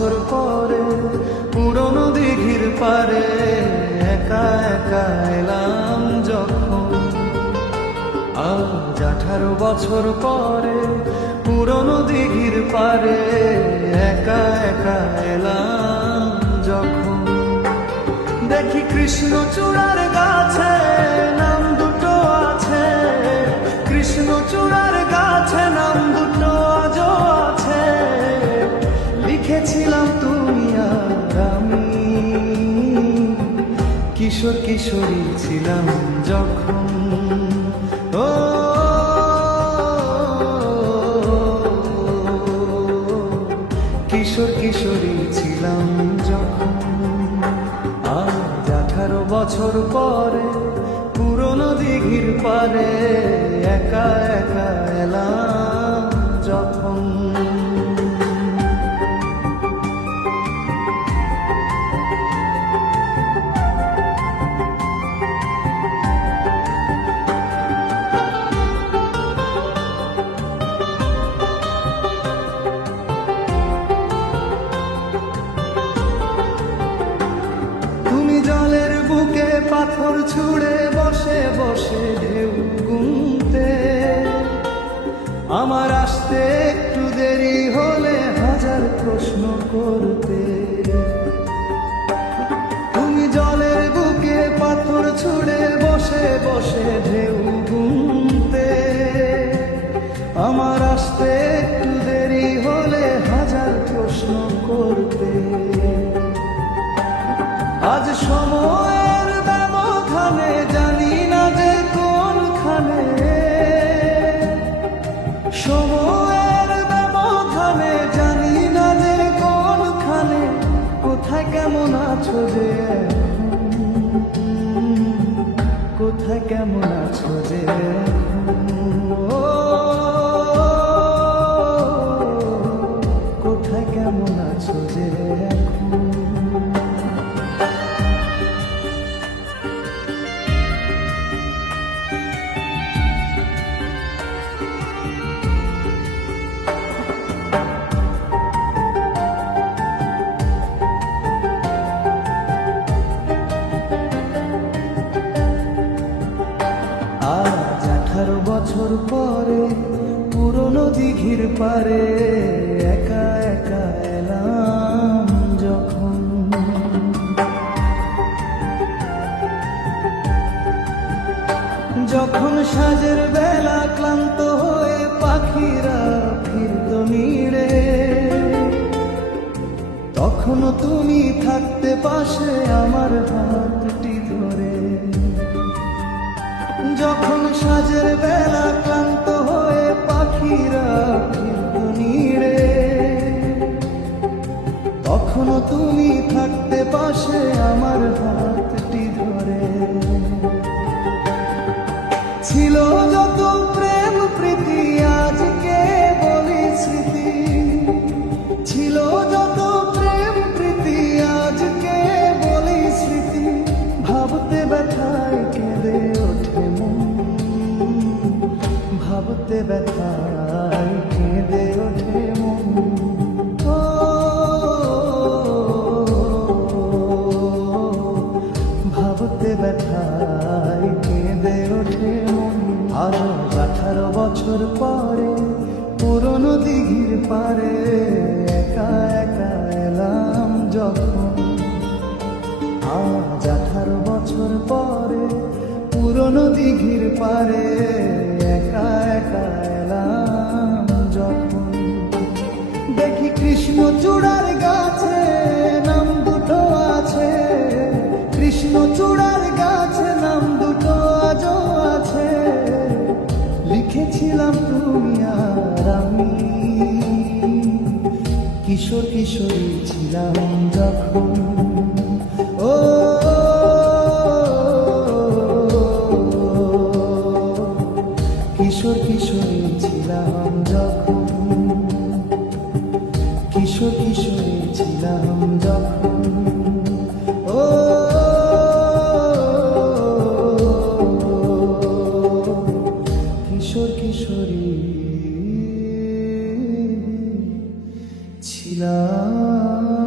বছর পরে পুরনো দিঘির পারে একা একা এলাম যখন। আজ 18 বছর পরে পুরনো দিঘির পারে একা একা এলাম যখন। দেখি কৃষ্ণচূড়ার গাছে নাম দুটো আছে, কৃষ্ণচূড়ার গাছে নাম দুটো আজও আছে। লিখেছিলাম তুমি আর আমি, কিশোর কিশোরী ছিলাম যখন। ও কিশোর কিশোরী ছিলাম যখন। আজ 18 বছর পরে পুরনো দিঘির পারে একা একা এলাম যখন। জলের বুকে পাথর ছুঁড়ে বসে বসে ঢেউ গুনতে, আমার আসতে একটু দেরি হলে হাজার প্রশ্ন করতে। তুমি জলের বুকে পাথর ছুঁড়ে বসে বসে ঢেউ গুনতে, আমার আসতে একটু দেরি হলে হাজার প্রশ্ন করতে। আজ সময়ের ব্যবধানে জানি না যে কোনখানে, সময়ের ব্যবধানে জানি না যে কোনখানে, কোথায় কেমন আছো যে কোথায় কেমন আছো যে। কোথায় কেমন আছো যে। আজ 18 বছর পরে পুরনো দিঘির পারে একা একা এলাম যখন। যখন সাঁঝের বেলা ক্লান্ত হয়ে পাখিরা ফিরত নিড়ে, তখনও তুমি থাকতে পাশে আমার হাতটি ধরে। যখন সাঁঝের বেলা ক্লান্ত হয়ে পাখিরা ফিরত নিড়ে, তখনও তুমি থাকতে পাশে আমার হাতটি ধরে। ছিল যত প্রেম প্রীতি আজকে বলি স্মৃতি, ছিল যত প্রেম প্রীতি আজকে বলি স্মৃতি। ভাবতে ব্যথায় কেঁদে ওঠে মন, ভাবতে ব্যথায় কেঁদে ওঠে মন। ভাবতে ব্যথায় কেঁদে ওঠে মন। আরো 18 বছর পরে পুরনো দিঘির পারে একা একা এলাম যখন। আজ 18 বছর পরে পুরনো দিঘির পারে একা একা এলাম যখন। দেখি কৃষ্ণচূড়ার গাছে নাম দুটো আছে, কৃষ্ণচূড়ার গাছে নাম দুটো আজও আছে। লিখেছিলাম তুমি আর আমি, কিশোর কিশোরী ছিলাম যখন। ও কিশোর কিশোরী ছিলাম যখন, কিশোর কিশোরী ছিলাম যখন। ও কিশোর কিশোরী ছিলাম।